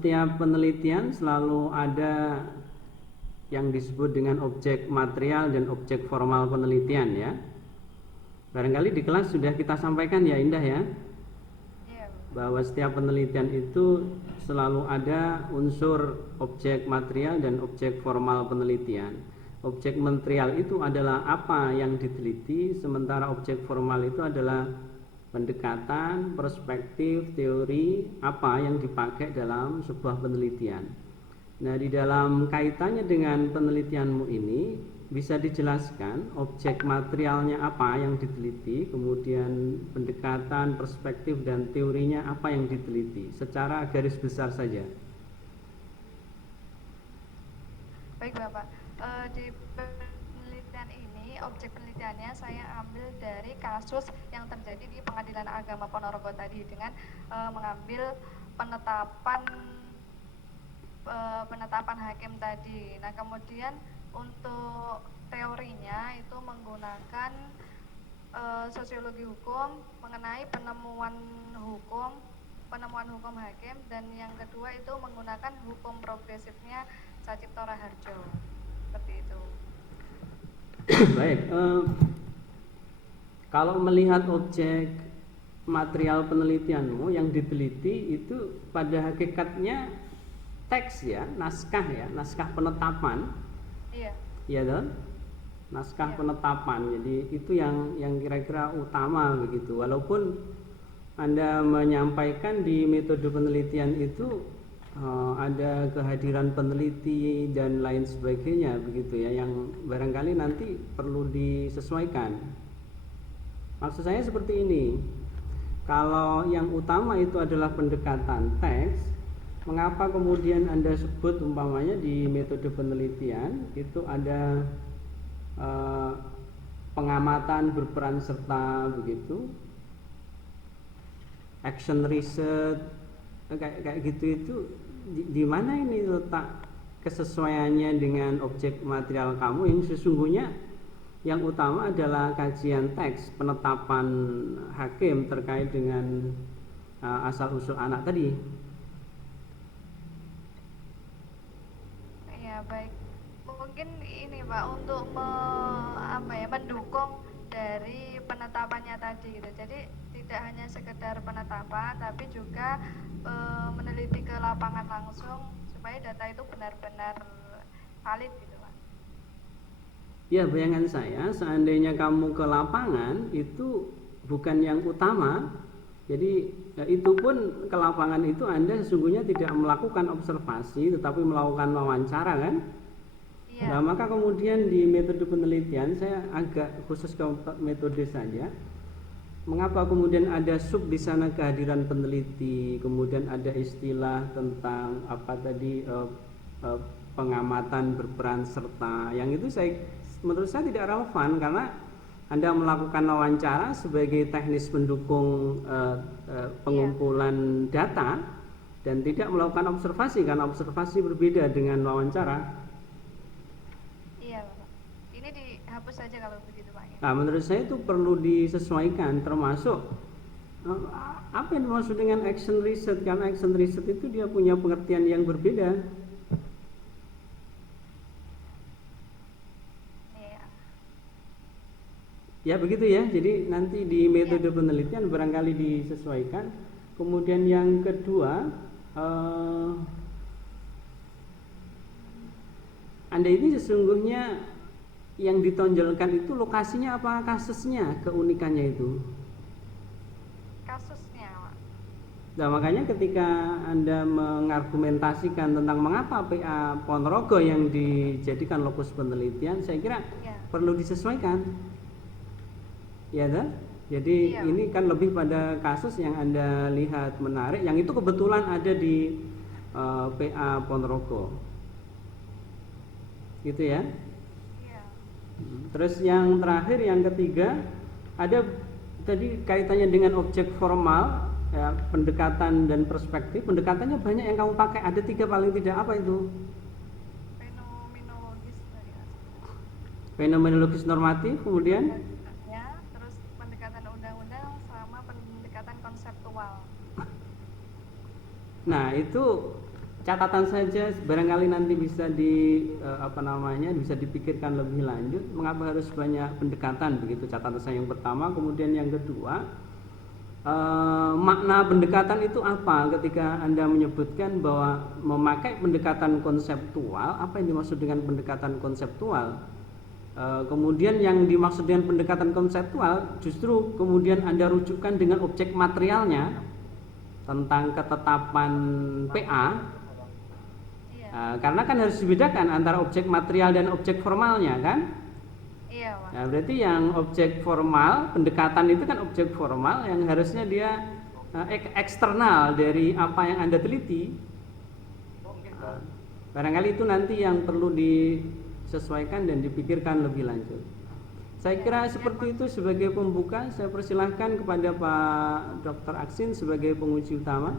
setiap penelitian selalu ada yang disebut dengan objek material dan objek formal penelitian ya. Barangkali di kelas sudah kita sampaikan ya Indah ya, bahwa setiap penelitian itu selalu ada unsur objek material dan objek formal penelitian. Objek material itu adalah apa yang diteliti, sementara objek formal itu adalah pendekatan, perspektif, teori apa yang dipakai dalam sebuah penelitian. Nah, di dalam kaitannya dengan penelitianmu ini bisa dijelaskan objek materialnya apa yang diteliti, kemudian pendekatan, perspektif, dan teorinya apa yang diteliti secara garis besar saja. Baik Bapak, di penelitian ini objek penelitiannya saya ambil dari kasus yang terjadi di Pengadilan Agama Ponorogo tadi dengan mengambil penetapan hakim tadi. Nah, kemudian untuk teorinya itu menggunakan sosiologi hukum mengenai penemuan hukum hakim, dan yang kedua itu menggunakan hukum progresifnya Sacipto Raharjo. Seperti itu. Baik, kalau melihat objek material penelitianmu yang diteliti itu pada hakikatnya teks ya, naskah penetapan. Iya. Iya dong? Naskah penetapan. Jadi itu yang kira-kira utama begitu. Walaupun Anda menyampaikan di metode penelitian itu ada kehadiran peneliti dan lain sebagainya begitu ya, yang barangkali nanti perlu disesuaikan. Maksud saya seperti ini, kalau yang utama itu adalah pendekatan teks, mengapa kemudian Anda sebut umpamanya di metode penelitian itu ada pengamatan berperan serta begitu, action research, kayak gitu, itu di mana ini letak kesesuaiannya dengan objek material kamu yang sesungguhnya yang utama adalah kajian teks penetapan hakim terkait dengan asal usul anak tadi. Ya baik, mungkin ini Pak untuk mendukung dari penetapannya tadi gitu. Jadi tidak hanya sekedar penetapan, tapi juga meneliti ke lapangan langsung supaya data itu benar-benar valid gitu Pak. Ya, bayangan saya seandainya kamu ke lapangan itu bukan yang utama. Jadi itu pun ke lapangan itu Anda sesungguhnya tidak melakukan observasi tetapi melakukan wawancara kan? Iya. Nah, maka kemudian di metode penelitian saya agak khusus ke metode saja. Mengapa kemudian ada sub di sana kehadiran peneliti, kemudian ada istilah tentang apa tadi pengamatan berperan serta, yang itu menurut saya tidak relevan karena Anda melakukan wawancara sebagai teknis pendukung pengumpulan data dan tidak melakukan observasi, karena observasi berbeda dengan wawancara. Iya Bapak, ini dihapus saja kalau begitu Pak. Nah, menurut saya itu perlu disesuaikan, termasuk apa yang dimaksud dengan action research, karena action research itu dia punya pengertian yang berbeda. Ya begitu ya, jadi nanti di metode penelitian barangkali disesuaikan. Kemudian yang kedua, Anda ini sesungguhnya yang ditonjolkan itu lokasinya apa kasusnya, keunikannya itu? Kasusnya Pak. Nah, makanya ketika Anda mengargumentasikan tentang mengapa PA Ponorogo yang dijadikan lokus penelitian, saya kira perlu disesuaikan. Ya kan? Jadi ini kan lebih pada kasus yang Anda lihat menarik, yang itu kebetulan ada di PA Ponorogo. Gitu ya. Terus yang terakhir, yang ketiga, ada tadi kaitannya dengan objek formal ya, pendekatan dan perspektif. Pendekatannya banyak yang kamu pakai, ada 3 paling tidak, apa itu? Fenomenologis normatif, kemudian terus pendekatan undang-undang sama pendekatan konseptual. Nah, itu catatan saja barangkali nanti bisa bisa dipikirkan lebih lanjut mengapa harus banyak pendekatan begitu catatan saya yang pertama. Kemudian yang kedua, makna pendekatan itu apa ketika Anda menyebutkan bahwa memakai pendekatan konseptual, apa yang dimaksud dengan pendekatan konseptual? Kemudian yang dimaksud dengan pendekatan konseptual justru kemudian Anda rujukkan dengan objek materialnya tentang ketetapan PA. Karena kan harus dibedakan antara objek material dan objek formalnya kan? Iya, Pak. Nah, berarti yang objek formal, pendekatan itu kan objek formal yang harusnya dia eksternal dari apa yang Anda teliti. Barangkali itu nanti yang perlu disesuaikan dan dipikirkan lebih lanjut. Saya kira seperti itu sebagai pembuka. Saya persilahkan kepada Pak Dr. Aksin sebagai penguji utama.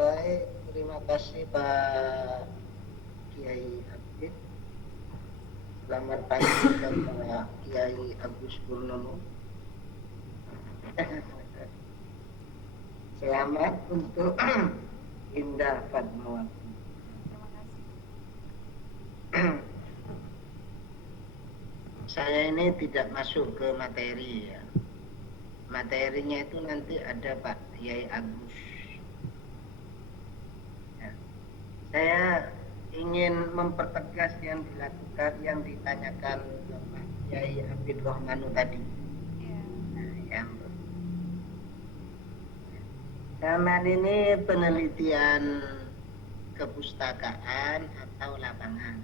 Baik, terima kasih Pak Kiai Abid. Selamat pagi Bapak Kiai Agus Purnomo. Selamat untuk Indah Fatmawati. Terima kasih. Saya ini tidak masuk ke materi ya. Materinya itu nanti ada Pak Kiai Agus. Ya. Saya ingin mempertegas yang dilakukan, yang ditanyakan Pak Kiai Abid Rohmanu tadi. Iya. Nah, yang zaman ini penelitian kepustakaan atau lapangan.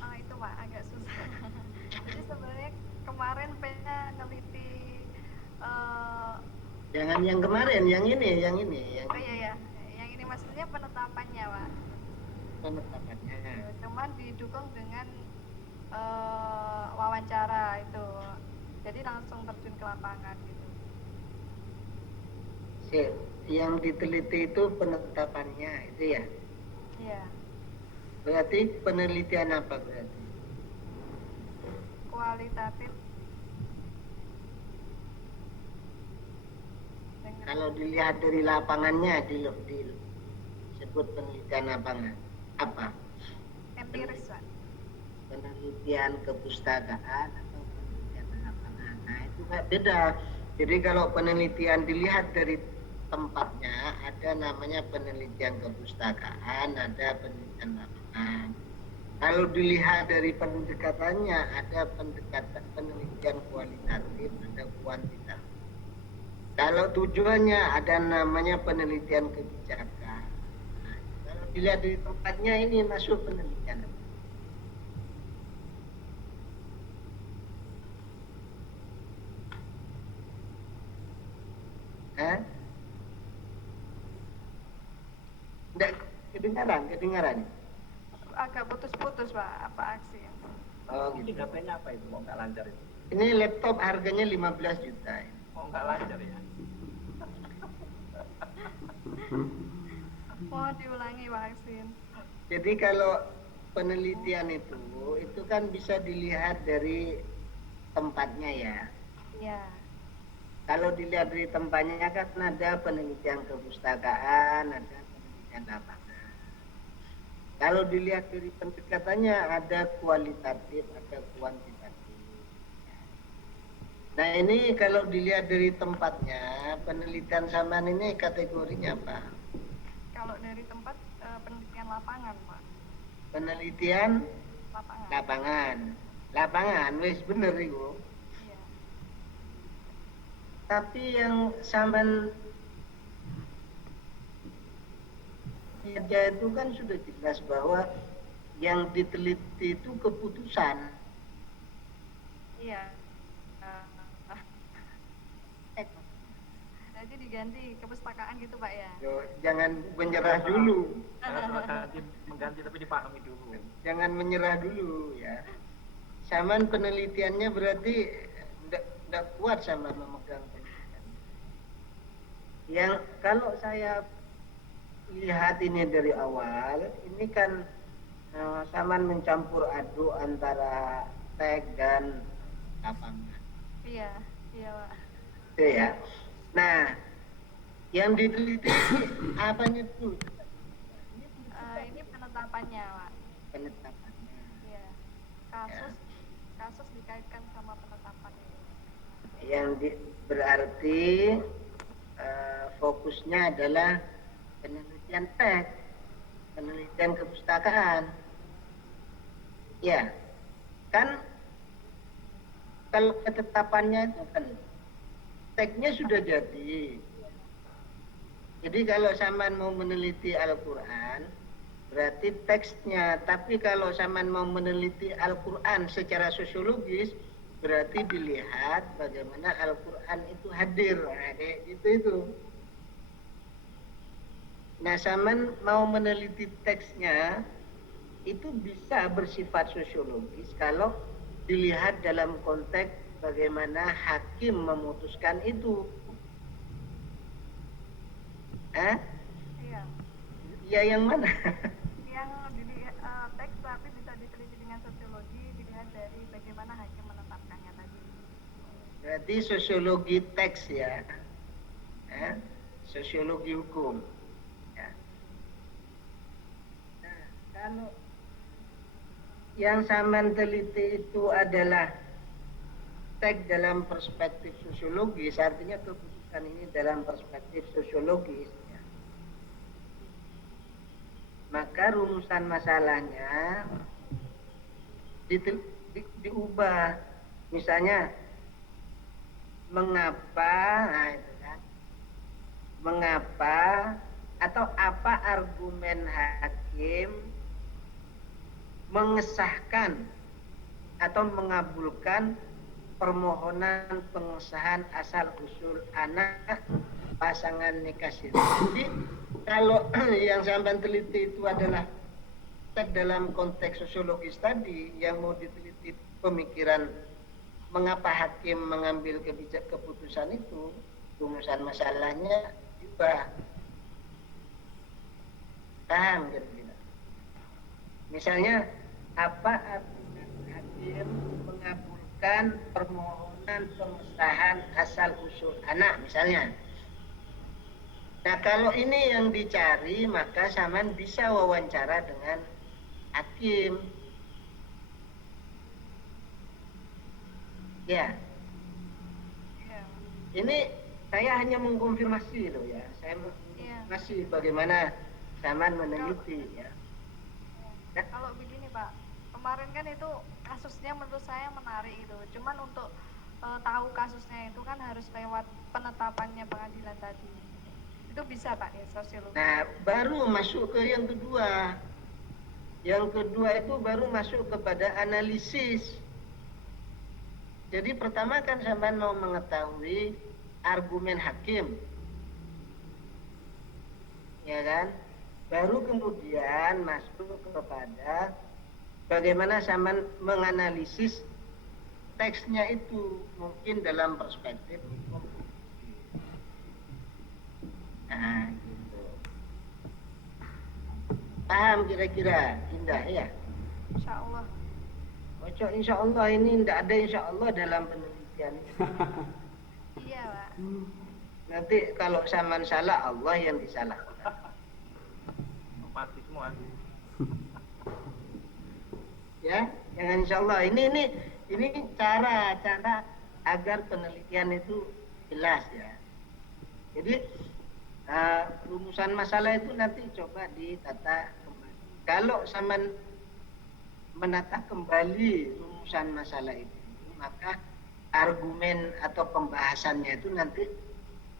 Oh, itu Pak agak susah. Jadi sebenarnya kemarin pengen neliti Jangan yang kemarin, yang ini. oh iya, yang ini maksudnya penetapannya Pak. Penetapannya. Cuman didukung dengan wawancara itu, jadi langsung terjun ke lapangan gitu. Yang diteliti itu penetapannya itu ya. Iya. Berarti penelitian apa berarti? Kualitatif. Kalau dilihat dari lapangannya disebut penelitian lapangan. Apa? Empiris Pak. Penelitian kepustakaan atau penelitian lapangan. Nah itu beda. Jadi kalau penelitian dilihat dari tempatnya, ada namanya penelitian kepustakaan, ada penelitian lapangan. Kalau dilihat dari pendekatannya, ada pendekatan penelitian kualitatif, ada kuantitatif. Kalau tujuannya ada namanya penelitian kebijakan. Nah, kalau dilihat dari tempatnya ini masuk penelitian. Hah? Tidak kedengaran. Agak putus-putus Pak, apa aksi? Oh, gitu. HP-nya apa itu? Mau nggak lancar itu? Ini laptop harganya 15 juta. Mau nggak lancar ya? Mohon diulangi Pak Aksin. Jadi kalau penelitian itu kan bisa dilihat dari tempatnya ya. Iya. Kalau dilihat dari tempatnya kan ada penelitian kepustakaan, ada penelitian lapangan. Kalau dilihat dari pendekatannya ada kualitatif, ada kuantitatif. Nah ini kalau dilihat dari tempatnya, penelitian zaman ini kategorinya apa? Kalau dari tempat penelitian lapangan Pak. Penelitian lapangan, wis bener itu. Iya. Tapi yang sampean kerja itu kan sudah jelas bahwa yang diteliti itu keputusan. Iya. Jadi diganti kepustakaan gitu Pak ya. Yo, jangan menyerah dulu. Mengganti tapi dipahami dulu. Jangan menyerah dulu ya. Saman penelitiannya berarti tidak kuat sama memegang penelitian. Yang kalau saya lihat ini dari awal, ini kan Saman mencampur aduk antara teks dan lapangan. Iya Pak. Itu ya. Nah, yang diteliti apanya dulu? Ini penetapannya, Pak. Penetapannya. Iya. Kasus dikaitkan sama penetapan ini. Berarti fokusnya adalah penelitian teks, penelitian kepustakaan. Ya, kan kalau ketetapannya itu kan teksnya sudah jadi. Jadi kalau sampean mau meneliti Al-Quran, berarti teksnya. Tapi kalau sampean mau meneliti Al-Quran secara sosiologis, berarti dilihat bagaimana Al-Quran itu hadir. Nah, kayak gitu itu. Nah, sampean mau meneliti teksnya, itu bisa bersifat sosiologis kalau dilihat dalam konteks bagaimana hakim memutuskan itu. Iya. Ya yang mana? Yang dilihat teks tapi bisa diteliti dengan sosiologi, dilihat dari bagaimana hakim menetapkannya tadi. Berarti sosiologi teks ya. Sosiologi hukum. Ya. Nah, kalau yang sampean teliti itu adalah teks dalam perspektif sosiologis, artinya keputusan ini dalam perspektif sosiologis. Maka rumusan masalahnya diubah. Misalnya mengapa, nah itu kan, mengapa atau apa argumen hakim mengesahkan atau mengabulkan permohonan pengesahan asal usul anak pasangan nikah siri. Jadi kalau yang sampai teliti itu adalah teks dalam konteks sosiologis tadi, yang mau diteliti pemikiran mengapa hakim mengambil keputusan itu, rumusan masalahnya juga paham kira-kira. Misalnya apa argumen hakim mengabulkan permohonan pengesahan asal usul anak misalnya. Nah, kalau ini yang dicari, maka sampean bisa wawancara dengan hakim. Ya. Ini saya hanya mengkonfirmasi loh ya. Saya mengkonfirmasi bagaimana sampean meneliti ya. Kalau begini Pak, kemarin kan itu kasusnya menurut saya menarik itu. Cuman untuk tahu kasusnya itu kan harus lewat penetapannya pengadilan tadi. Itu bisa Pak ya, sosiologi. Nah, baru masuk ke yang kedua. Yang kedua itu baru masuk kepada analisis. Jadi pertama kan sampean mau mengetahui argumen hakim. Ya kan? Baru kemudian masuk kepada bagaimana sampean menganalisis teksnya itu mungkin dalam perspektif hukum. Nah, gitu. Paham kira-kira, Indah ya? Insya Allah. Insya Allah ini tidak ada insya Allah dalam penelitian. Iya Pak. Nanti kalau sampean salah, Allah yang disalahkan. Mati semua. Ya, jangan insya Allah. Ini cara agar penelitian itu jelas ya. Jadi rumusan masalah itu nanti coba ditata kembali. Kalau sampean menata kembali rumusan masalah itu, maka argumen atau pembahasannya itu nanti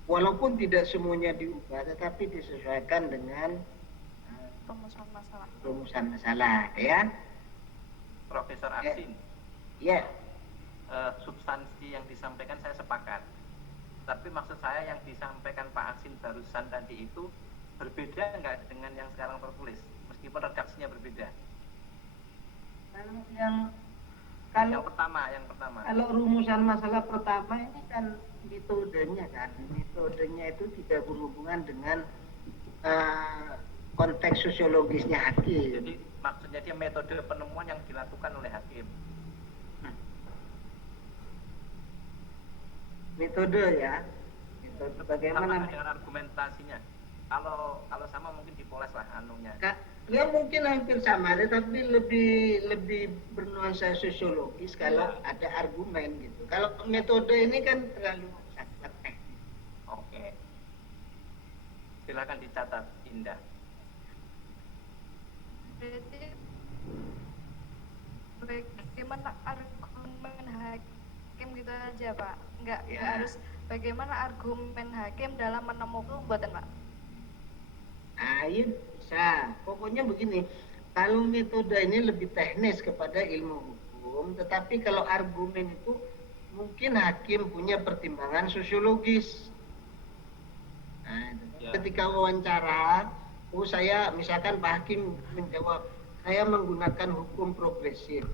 walaupun tidak semuanya diubah, tetapi disesuaikan dengan rumusan masalah ya. Profesor Aksin, ya. Substansi yang disampaikan saya sepakat. Tapi maksud saya yang disampaikan Pak Aksin barusan tadi itu berbeda enggak dengan yang sekarang tertulis, meskipun redaksinya berbeda. Yang pertama. Kalau rumusan masalah pertama ini kan metodenya itu tidak berhubungan dengan konteks sosiologisnya hakim. Jadi maksudnya dia metode penemuan yang dilakukan oleh hakim. metode ya. Metode bagaimana? Sama dengan argumentasinya. Kalau sama mungkin dipoles lah anunya. Ya mungkin hampir sama, tetapi lebih bernuansa sosiologis kalau ada argumen gitu. Kalau metode ini kan terlalu sangat teknis. Oke. Silakan dicatat, Indah. Berarti bagaimana argumen hakim gitu aja Pak, nggak harus bagaimana argumen hakim dalam menemukan buatan Pak. Nah, iya bisa. Pokoknya begini, kalau metode ini lebih teknis kepada ilmu hukum, tetapi kalau argumen itu mungkin hakim punya pertimbangan sosiologis. Nah, ketika wawancara, saya misalkan Pak Hakim menjawab, saya menggunakan hukum progresif.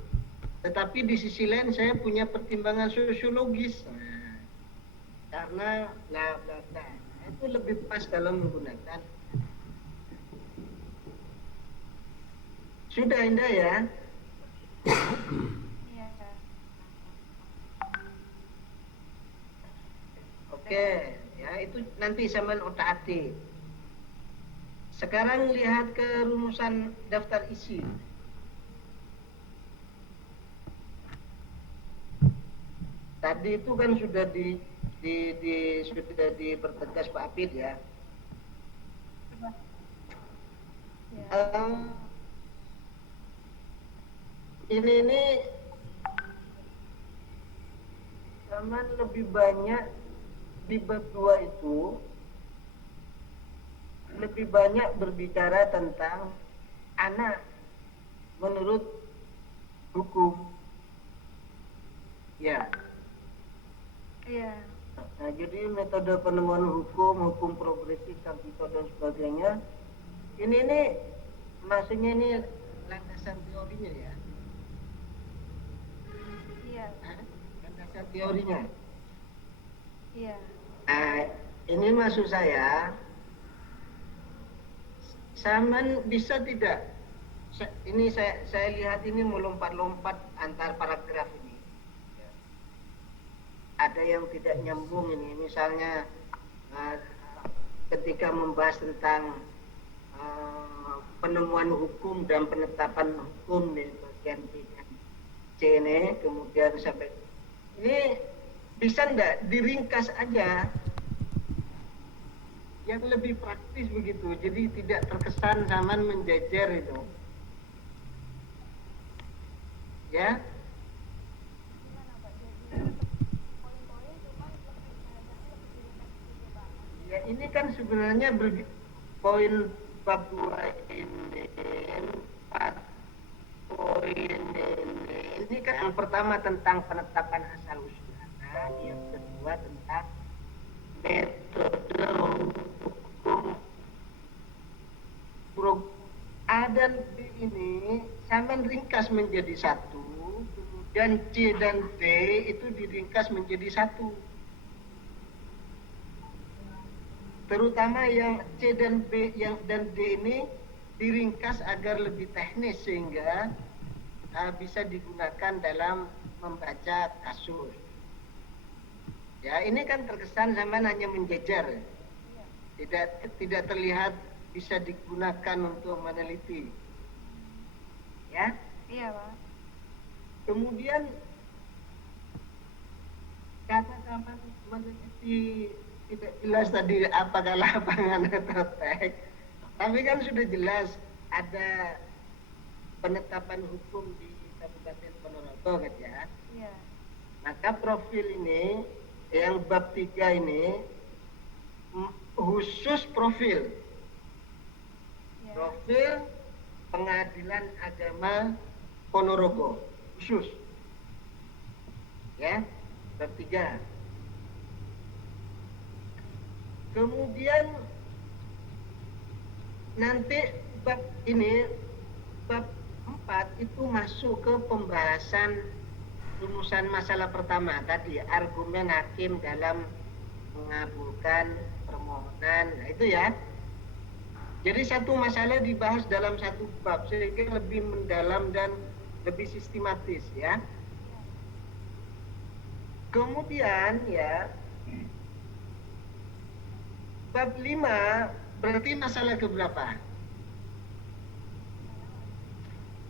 Tetapi di sisi lain saya punya pertimbangan sosiologis. Nah, karena bla bla bla. Itu lebih pas kalau menggunakan. Sudah Indah ya? Iya. Oke, ya itu nanti sampean otak-atik. Sekarang lihat ke rumusan daftar isi. Tadi itu kan sudah sudah dipertegas Pak Apid ya. Ini zaman lebih banyak di bab 2 itu lebih banyak berbicara tentang anak menurut hukum. Ya. Iya. Nah, jadi metode penemuan hukum progresif, Campito dan sebagainya. Ini maksudnya ini landasan teorinya ya. Iya. Landasan teorinya. Iya. Nah, ini maksud saya, Saman bisa tidak? Ini saya lihat ini melompat-lompat antar paragraf ini. Ada yang tidak nyambung ini, misalnya ketika membahas tentang penemuan hukum dan penetapan hukum di bagian B dan C ini, kemudian sampai ini bisa enggak diringkas aja yang lebih praktis begitu, jadi tidak terkesan zaman menjajar itu ya. Ya ini kan sebenarnya poin bab 2 ini 4 poin ini kan yang pertama tentang penetapan asal usul anak, yang kedua tentang metode hukum. A dan B ini sampai ringkas menjadi satu, kemudian C dan D itu diringkas menjadi satu. Terutama yang C dan B dan D ini diringkas agar lebih teknis sehingga bisa digunakan dalam membaca kasus. Ya, ini kan terkesan zaman hanya menjejar, tidak terlihat bisa digunakan untuk meneliti. Ya? Iya, Pak. Kemudian kata-kata meneliti tidak jelas tadi apakah lapangan atau teks, tapi kan sudah jelas ada penetapan hukum di Kabupaten Ponorogo kan ya. Iya. Maka profil ini yang bab 3 ini khusus profil. Iya. Profil Pengadilan Agama Ponorogo khusus. Ya, bab 3. Kemudian nanti bab 4 itu masuk ke pembahasan rumusan masalah pertama tadi, argumen hakim dalam mengabulkan permohonan. Nah, itu ya. Jadi satu masalah dibahas dalam satu bab sehingga lebih mendalam dan lebih sistematis ya. Kemudian ya Bab 5 berarti masalah keberapa?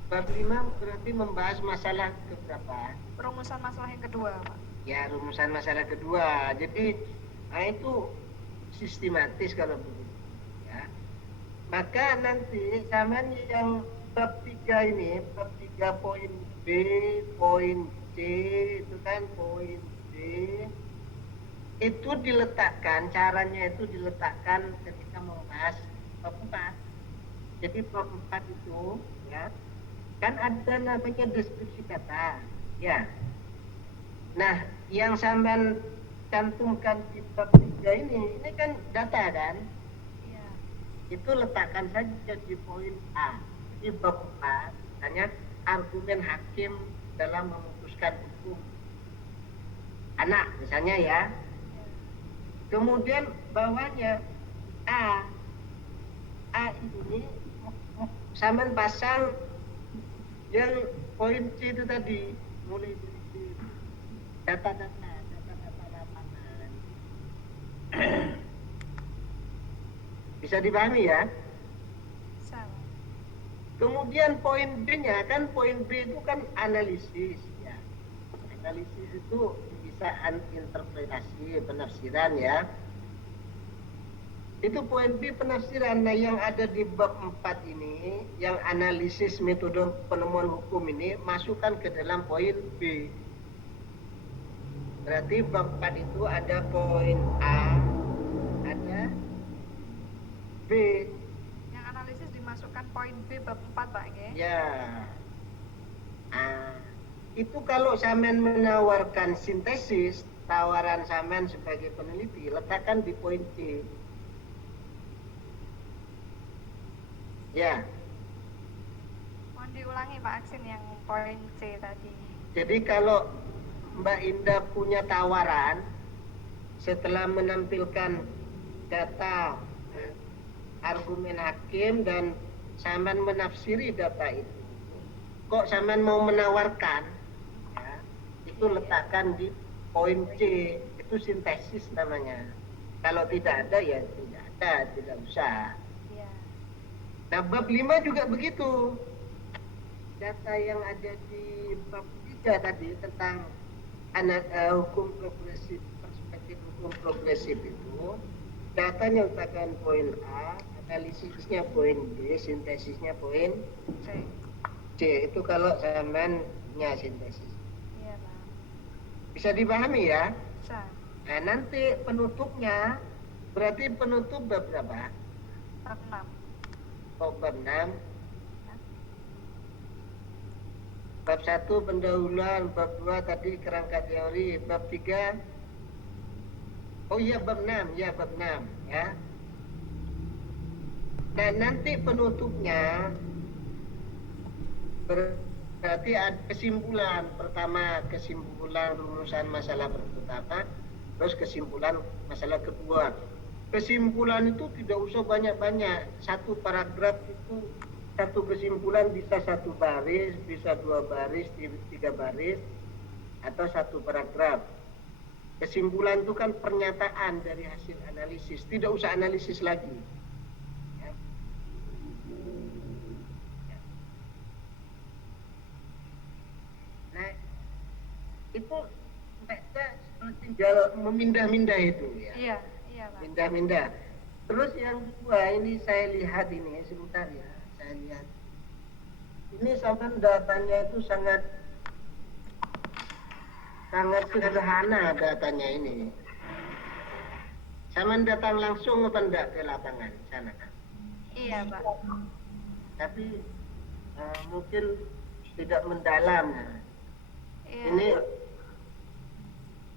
Bab 5 berarti membahas masalah keberapa? Perumusan masalah yang kedua, Pak. Ya, rumusan masalah kedua. Jadi, itu sistematis kalau begitu. Ya. Maka nanti sampean yang bab 3 ini, bab 3 poin B, poin C, itu kan poin B, itu diletakkan, caranya itu diletakkan ketika membahas bab 4. Jadi bab 4 itu, ya, kan ada namanya deskripsi kata, ya. Nah, yang sampean cantumkan di bab 3 ini kan data kan? Iya. Itu letakkan saja di poin A. Di bab 4, hanya argumen hakim dalam memutuskan hukum anak, misalnya ya. Kemudian bawahnya A ini sampean pasang yang poin C itu tadi, mulai dari data-data lapangan. Bisa dipahami ya? Sama. Kemudian poin B-nya kan, poin B itu kan analisis ya. Analisis itu bisa interpretasi, penafsiran ya. Itu poin B, penafsiran. Nah, yang ada di bab 4 ini, yang analisis metode penemuan hukum ini, masukkan ke dalam poin B. Berarti bab 4 itu ada poin A, ada B. Yang analisis dimasukkan poin B bab 4, Pak, nggih? Ya. Itu kalau sampean menawarkan sintesis, tawaran sampean sebagai peneliti, letakkan di poin C. Ya. Mohon diulangi, Pak Aksin, yang poin C tadi. Jadi kalau Mbak Indah punya tawaran, setelah menampilkan data, argumen hakim, dan sampean menafsiri data itu, kok sampean mau menawarkan, ya, itu letakkan di poin C. Itu sintesis namanya. Kalau tidak ada ya tidak ada, tidak usah. Iya. Nah, bab 5 juga begitu. Data yang ada di bab 3 tadi tentang hukum progresif, perspektif hukum progresif itu, datanya letakkan poin A, analisisnya poin B, sintesisnya poin C. C. Itu kalau sampeannya sintesis. Iya, Pak. Bisa dipahami ya? Bisa. Nah, nanti penutupnya, berarti penutup bab berapa? Bab 6. Oh, bab 6. Bab 1 pendahuluan, bab 2 tadi kerangka teori, bab 3, oh iya bab 6, ya bab 6 ya. Dan nanti penutupnya berarti ada kesimpulan. Pertama, kesimpulan rumusan masalah pertama, terus kesimpulan masalah kedua. Kesimpulan itu tidak usah banyak-banyak. Satu paragraf itu, satu kesimpulan bisa 1 baris, bisa 2 baris, 3 baris, atau 1 paragraf. Kesimpulan itu kan pernyataan dari hasil analisis, tidak usah analisis lagi. Ya. Nah, itu tinggal memindah-mindah itu ya. Iya, iya, Pak. Mindah-mindah. Terus yang kedua, ini saya lihat ini sebentar ya. Saya lihat ini sampai datanya itu sangat sederhana datanya ini. Sama datang langsung apa enggak ke lapangan sana? Iya, Pak. Tapi mungkin tidak mendalam. Iya. Ini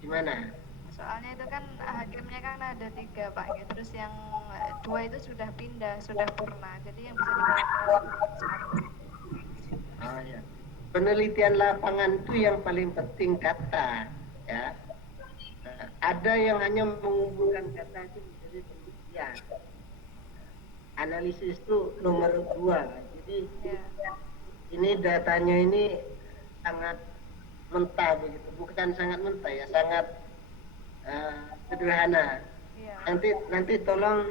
gimana? Soalnya itu kan hakimnya kan ada 3, Pak. Gitu. Terus yang 2 itu sudah pindah, sudah purna. Jadi yang bisa dilakukan. Oh ya. Penelitian lapangan itu yang paling penting kata, ya. Ada yang hanya mengumpulkan kata itu menjadi penelitian. Analisis itu nomor 2. Jadi ini datanya ini sangat mentah begitu, bukan sangat mentah ya, sangat sederhana. Iya. Nanti tolong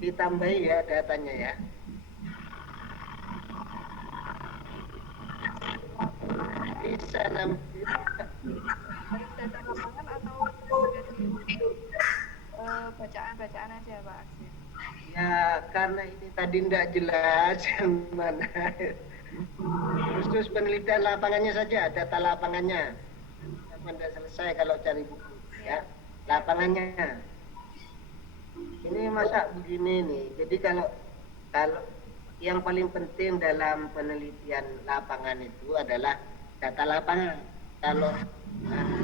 ditambahi ya datanya ya. Bisa Harus data lapangan atau dari bacaan-bacaan aja Pak Aksin? ya, karena ini tadi tidak jelas yang mana. Khusus penelitian lapangannya saja, data lapangannya. Tidak selesai kalau cari buku ya. Lapangannya. Ini masa begini nih. Jadi kalau yang paling penting dalam penelitian lapangan itu adalah data lapangan. Kalau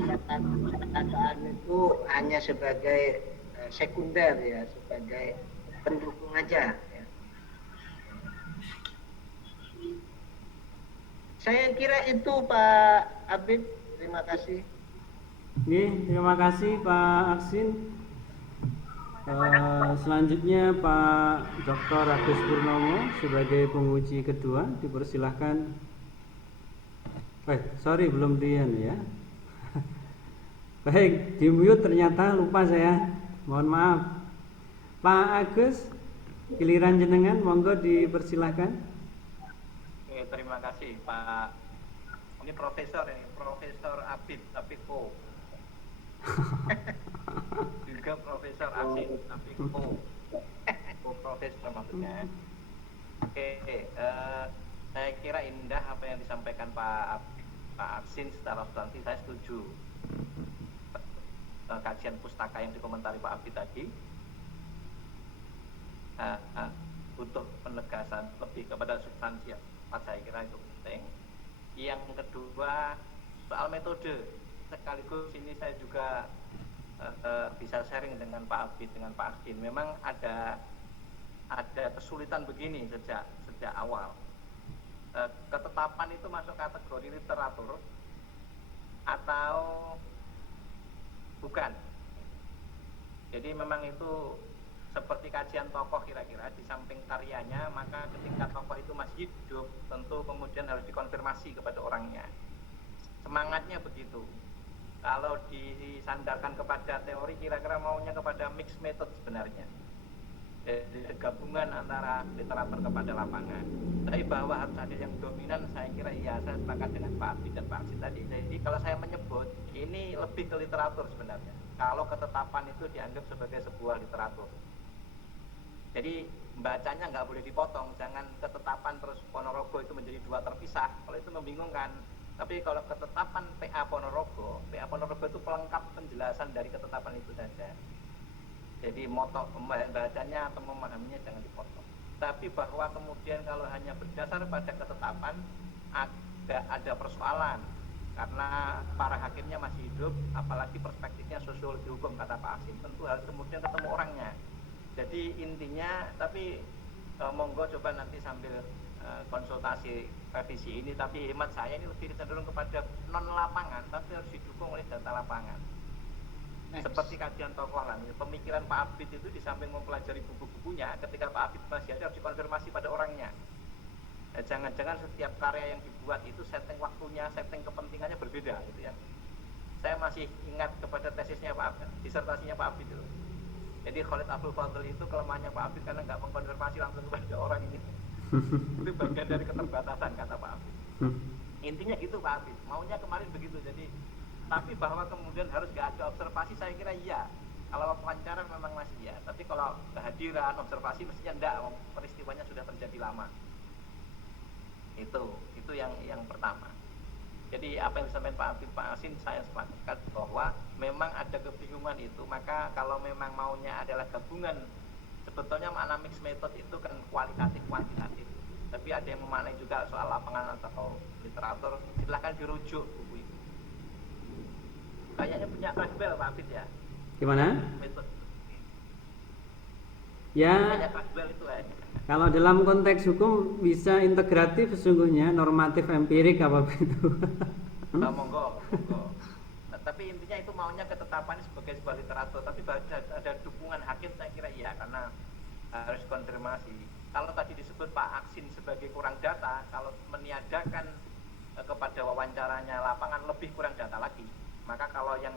data perpustakaan itu hanya sebagai sekunder ya, sebagai pendukung aja. Ya. Saya kira itu Pak Abid. Terima kasih. Terima kasih Pak Aksin. Selanjutnya Pak Dr. Agus Purnomo sebagai penguji kedua dipersilahkan. Sorry belum dian ya. Baik, di mute ternyata lupa saya. Mohon maaf. Pak Agus, giliran jenengan, monggo dipersilahkan. Oke, terima kasih Pak. Ini Profesor Abid Apiko. Juga Profesor Asin Apiko. Profesor maksudnya. Oke, saya kira indah apa yang disampaikan Pak Aksin secara substansi, saya setuju. Kajian pustaka yang dikomentari Pak Abid tadi butuh penegasan lebih kepada substansi, saya kira itu penting. Yang kedua soal metode, sekaligus ini saya juga bisa sharing dengan Pak Abid, dengan Pak Aksin. Memang ada kesulitan begini sejak awal. Ketetapan itu masuk kategori literatur atau bukan. Jadi memang itu seperti kajian tokoh kira-kira, di samping karyanya, maka ketika tokoh itu masih hidup, tentu kemudian harus dikonfirmasi kepada orangnya. Semangatnya begitu. Kalau disandarkan kepada teori, kira-kira maunya kepada mixed method sebenarnya. Jadi gabungan antara literatur kepada lapangan. Tapi bahwa harus ada yang dominan, saya kira iya, saya sepakat dengan Pak Abid dan Pak Aksin tadi. Jadi kalau saya menyebut, ini lebih ke literatur sebenarnya. Kalau ketetapan itu dianggap sebagai sebuah literatur. Jadi bacanya nggak boleh dipotong, jangan ketetapan terus Ponorogo itu menjadi dua terpisah. Kalau itu membingungkan. Tapi kalau ketetapan PA Ponorogo itu pelengkap penjelasan dari ketetapan itu saja. Jadi moto bacanya atau memahaminya jangan dipotong. Tapi bahwa kemudian kalau hanya berdasar pada ketetapan ada persoalan karena para hakimnya masih hidup, apalagi perspektifnya sosiologi hukum kata Pak Aksin, tentu harus kemudian ketemu orangnya. Jadi intinya, tapi monggo coba nanti sambil konsultasi revisi ini, tapi hemat saya ini lebih cenderung kepada non lapangan, tapi harus didukung oleh data lapangan. Seperti kajian tokoh lah, pemikiran Pak Abid itu di samping mempelajari buku-bukunya, ketika Pak Abid masih ada harus dikonfirmasi pada orangnya. Jangan-jangan setiap karya yang dibuat itu setting waktunya, setting kepentingannya berbeda gitu ya. Saya masih ingat kepada tesisnya Pak Abid, disertasinya Pak Abid itu. Jadi Khalid Abdul Fadl itu kelemahannya Pak Abid karena nggak mengkonfirmasi langsung kepada orang ini. Itu bagian dari keterbatasan kata Pak Abid. Intinya gitu Pak Abid, maunya kemarin begitu. Jadi tapi bahwa kemudian harus nggak ada observasi, saya kira iya. Kalau wawancara memang masih iya, tapi kalau kehadiran observasi mestinya enggak, peristiwanya sudah terjadi lama. Itu yang pertama. Jadi apa yang disampaikan Pak Abid, Pak Aksin, saya sepakat bahwa memang ada kebingungan itu. Maka kalau memang maunya adalah gabungan, sebetulnya makna mixed method itu kan kualitatif kuantitatif. Tapi ada yang memaknai juga soal lapangan atau literatur, silahkan dirujuk buku itu. Kayaknya punya Krasbel Pak Abid ya. Gimana? Metode. Ya. Kayaknya Krasbel itu Kalau dalam konteks hukum bisa integratif sesungguhnya, normatif empirik apa itu. Monggo. Tapi intinya itu maunya ketetapannya sebagai sebuah literatur. Tapi ada dukungan hakim, saya kira iya, karena harus konfirmasi. Kalau tadi disebut Pak Aksin sebagai kurang data, kalau meniadakan kepada wawancaranya lapangan lebih kurang data lagi. Maka kalau yang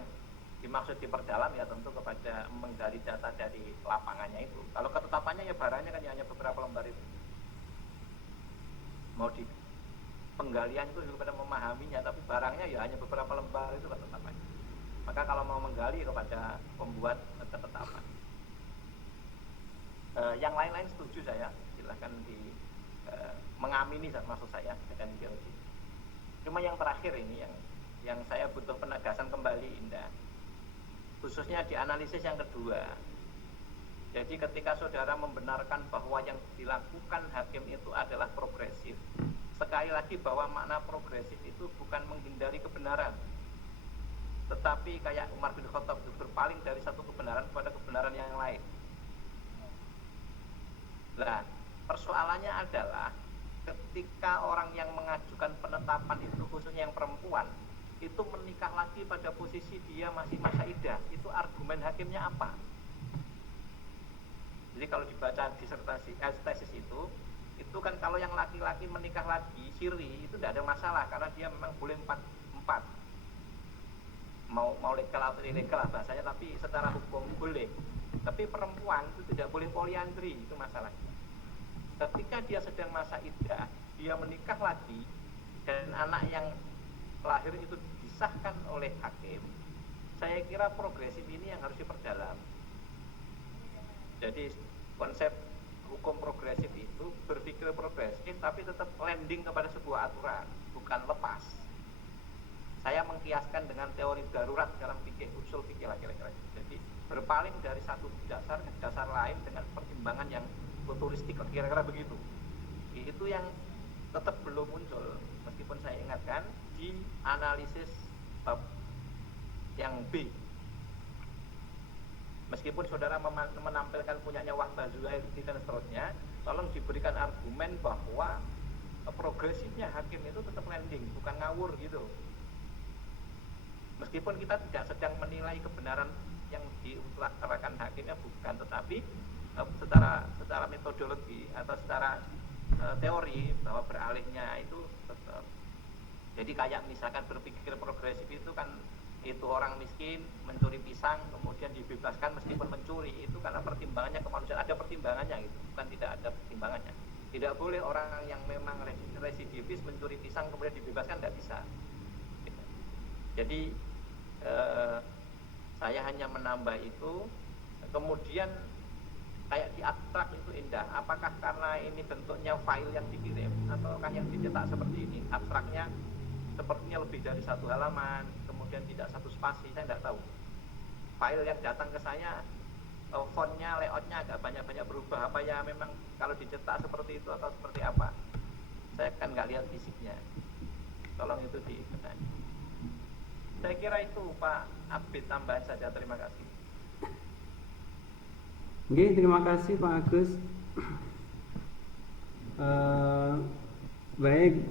dimaksud diperdalam ya tentu kepada menggali data dari lapangannya itu. Kalau ketetapannya ya barangnya kan hanya beberapa lembar itu. Mau di penggalian itu juga pada memahaminya, tapi barangnya ya hanya beberapa lembar itu ketetapannya. Maka kalau mau menggali kepada pembuat ketetapan. Yang lain-lain setuju saya, silahkan mengamini maksud saya dengan geologi. Cuma yang terakhir ini yang saya butuh penegasan kembali, Indah, khususnya di analisis yang kedua. Jadi ketika saudara membenarkan bahwa yang dilakukan hakim itu adalah progresif, sekali lagi bahwa makna progresif itu bukan menghindari kebenaran, tetapi kayak Umar bin Khattab itu berpaling dari satu kebenaran kepada kebenaran yang lain. Nah, persoalannya adalah ketika orang yang mengajukan penetapan itu, khususnya yang perempuan, itu menikah lagi pada posisi dia masih masa iddah, itu argumen hakimnya apa? Jadi kalau dibaca disertasi tesis itu kan kalau yang laki-laki menikah lagi siri itu tidak ada masalah karena dia memang boleh empat mau legal atau ilegal bahasanya, tapi secara hukum boleh. Tapi perempuan itu tidak boleh poliandri, itu masalahnya. Ketika dia sedang masa iddah, dia menikah lagi dan anak yang lahir itu disahkan oleh hakim, saya kira progresif ini yang harus diperdalam. Jadi konsep hukum progresif itu berpikir progresif tapi tetap landing kepada sebuah aturan, bukan lepas. Saya mengkiaskan dengan teori darurat dalam fikih, usul fikih lah kira-kira. Jadi berpaling dari satu dasar ke dasar lain dengan pertimbangan yang futuristik, kira-kira begitu. Itu yang tetap belum muncul, meskipun saya ingatkan di analisis bab yang B. Meskipun saudara menampilkan punyanya Wahbah Zuhairi dan seterusnya, tolong diberikan argumen bahwa progresifnya hakim itu tetap landing, bukan ngawur gitu. Meskipun kita tidak sedang menilai kebenaran yang diutarakan hakimnya, bukan, tetapi secara metodologi atau secara teori bahwa beralihnya itu tetap. Jadi kayak misalkan berpikir progresif itu kan, itu orang miskin mencuri pisang kemudian dibebaskan meskipun mencuri, itu karena pertimbangannya kemanusiaan, ada pertimbangannya gitu, bukan tidak ada pertimbangannya. Tidak boleh orang yang memang residivis mencuri pisang kemudian dibebaskan, tidak bisa. Jadi saya hanya menambah itu. Kemudian kayak di abstrak itu, Indah, apakah karena ini bentuknya file yang dikirim ataukah yang dicetak seperti ini? Abstraknya sepertinya lebih dari satu halaman, kemudian tidak satu spasi, saya tidak tahu. File yang datang ke saya, fontnya, layoutnya agak banyak-banyak berubah. Apa ya memang kalau dicetak seperti itu atau seperti apa? Saya kan nggak lihat fisiknya. Tolong itu dibenahi. Saya kira itu Pak Abid, tambahan saja. Terima kasih. Oke, terima kasih Pak Agus. Baik,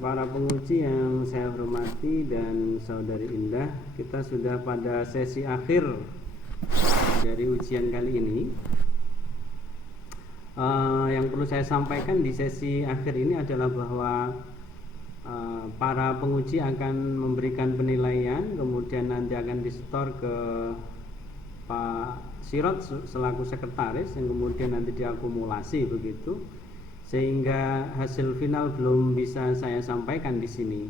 para penguji yang saya hormati dan Saudari Indah, kita sudah pada sesi akhir dari ujian kali ini. Yang perlu saya sampaikan di sesi akhir ini adalah bahwa para penguji akan memberikan penilaian, kemudian nanti akan disetor ke Pak Sirot selaku sekretaris, yang kemudian nanti diakumulasi begitu, sehingga hasil final belum bisa saya sampaikan di sini.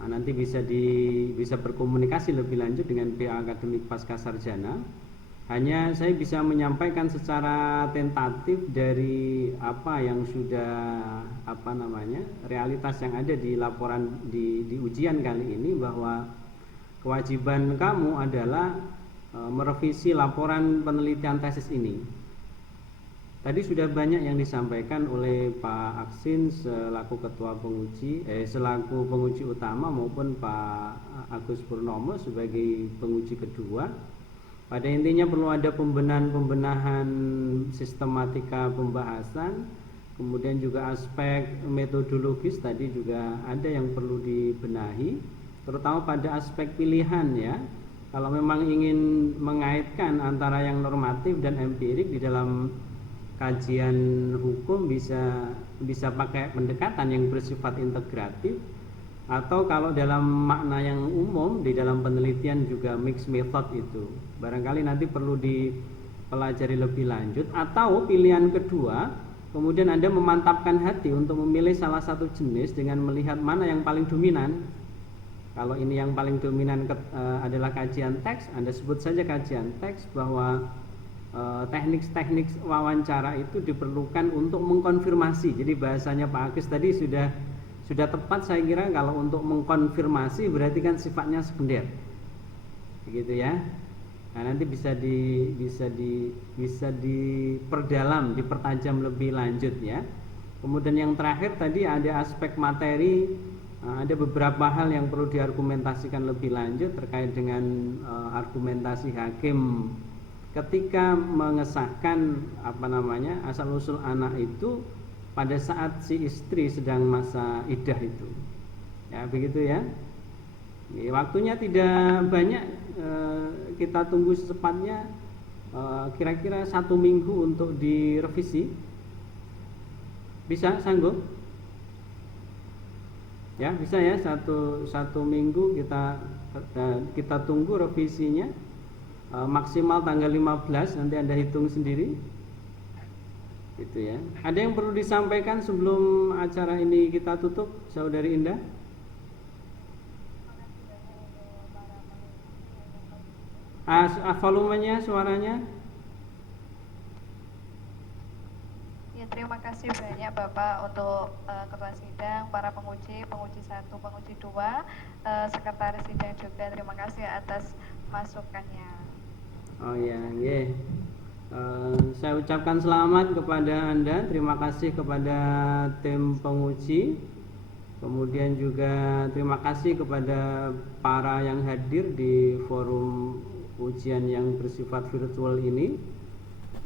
Nanti bisa berkomunikasi lebih lanjut dengan PA Akademik Pascasarjana. Hanya saya bisa menyampaikan secara tentatif dari apa yang sudah realitas yang ada di laporan di ujian kali ini, bahwa kewajiban kamu adalah merevisi laporan penelitian tesis ini. Tadi sudah banyak yang disampaikan oleh Pak Aksin selaku ketua penguji, selaku penguji utama, maupun Pak Agus Purnomo sebagai penguji kedua. Pada intinya perlu ada pembenahan sistematika pembahasan, kemudian juga aspek metodologis tadi juga ada yang perlu dibenahi, terutama pada aspek pilihan ya. Kalau memang ingin mengaitkan antara yang normatif dan empirik di dalam kajian hukum, bisa pakai pendekatan yang bersifat integratif, Atau kalau dalam makna yang umum di dalam penelitian juga mixed method itu barangkali nanti perlu dipelajari lebih lanjut. Atau pilihan kedua, kemudian Anda memantapkan hati untuk memilih salah satu jenis dengan melihat mana yang paling dominan. Kalau ini yang paling dominan adalah kajian teks, Anda sebut saja kajian teks, bahwa teknik-teknik wawancara itu diperlukan untuk mengkonfirmasi. Jadi bahasanya Pak Agus tadi sudah tepat saya kira. Kalau untuk mengkonfirmasi berarti kan sifatnya sekunder, begitu ya. Nah, nanti bisa diperdalam, dipertajam lebih lanjut ya. Kemudian yang terakhir tadi ada aspek materi, ada beberapa hal yang perlu diargumentasikan lebih lanjut terkait dengan argumentasi hakim ketika mengesahkan asal usul anak itu pada saat si istri sedang masa iddah itu. Ya, begitu ya. Waktunya tidak banyak, kita tunggu secepatnya, kira-kira 1 minggu untuk direvisi. Bisa, sanggup? Ya, bisa ya, satu minggu kita tunggu revisinya, maksimal tanggal 15, nanti Anda hitung sendiri. Gitu ya. Ada yang perlu disampaikan sebelum acara ini kita tutup, Saudari Indah? Volumenya, suaranya? Ya, terima kasih banyak Bapak untuk ketua sidang, para penguji 1, penguji 2, sekretaris sidang juga terima kasih atas masukannya. Oh ya, saya ucapkan selamat kepada Anda, terima kasih kepada tim penguji, kemudian juga terima kasih kepada para yang hadir di forum ujian yang bersifat virtual ini.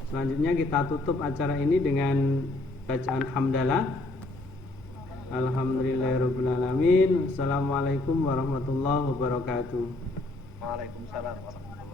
Selanjutnya kita tutup acara ini dengan bacaan hamdalah. Alhamdulillahirrabbilalamin. Assalamualaikum warahmatullahi wabarakatuh. Waalaikumsalam warahmatullahi wabarakatuh.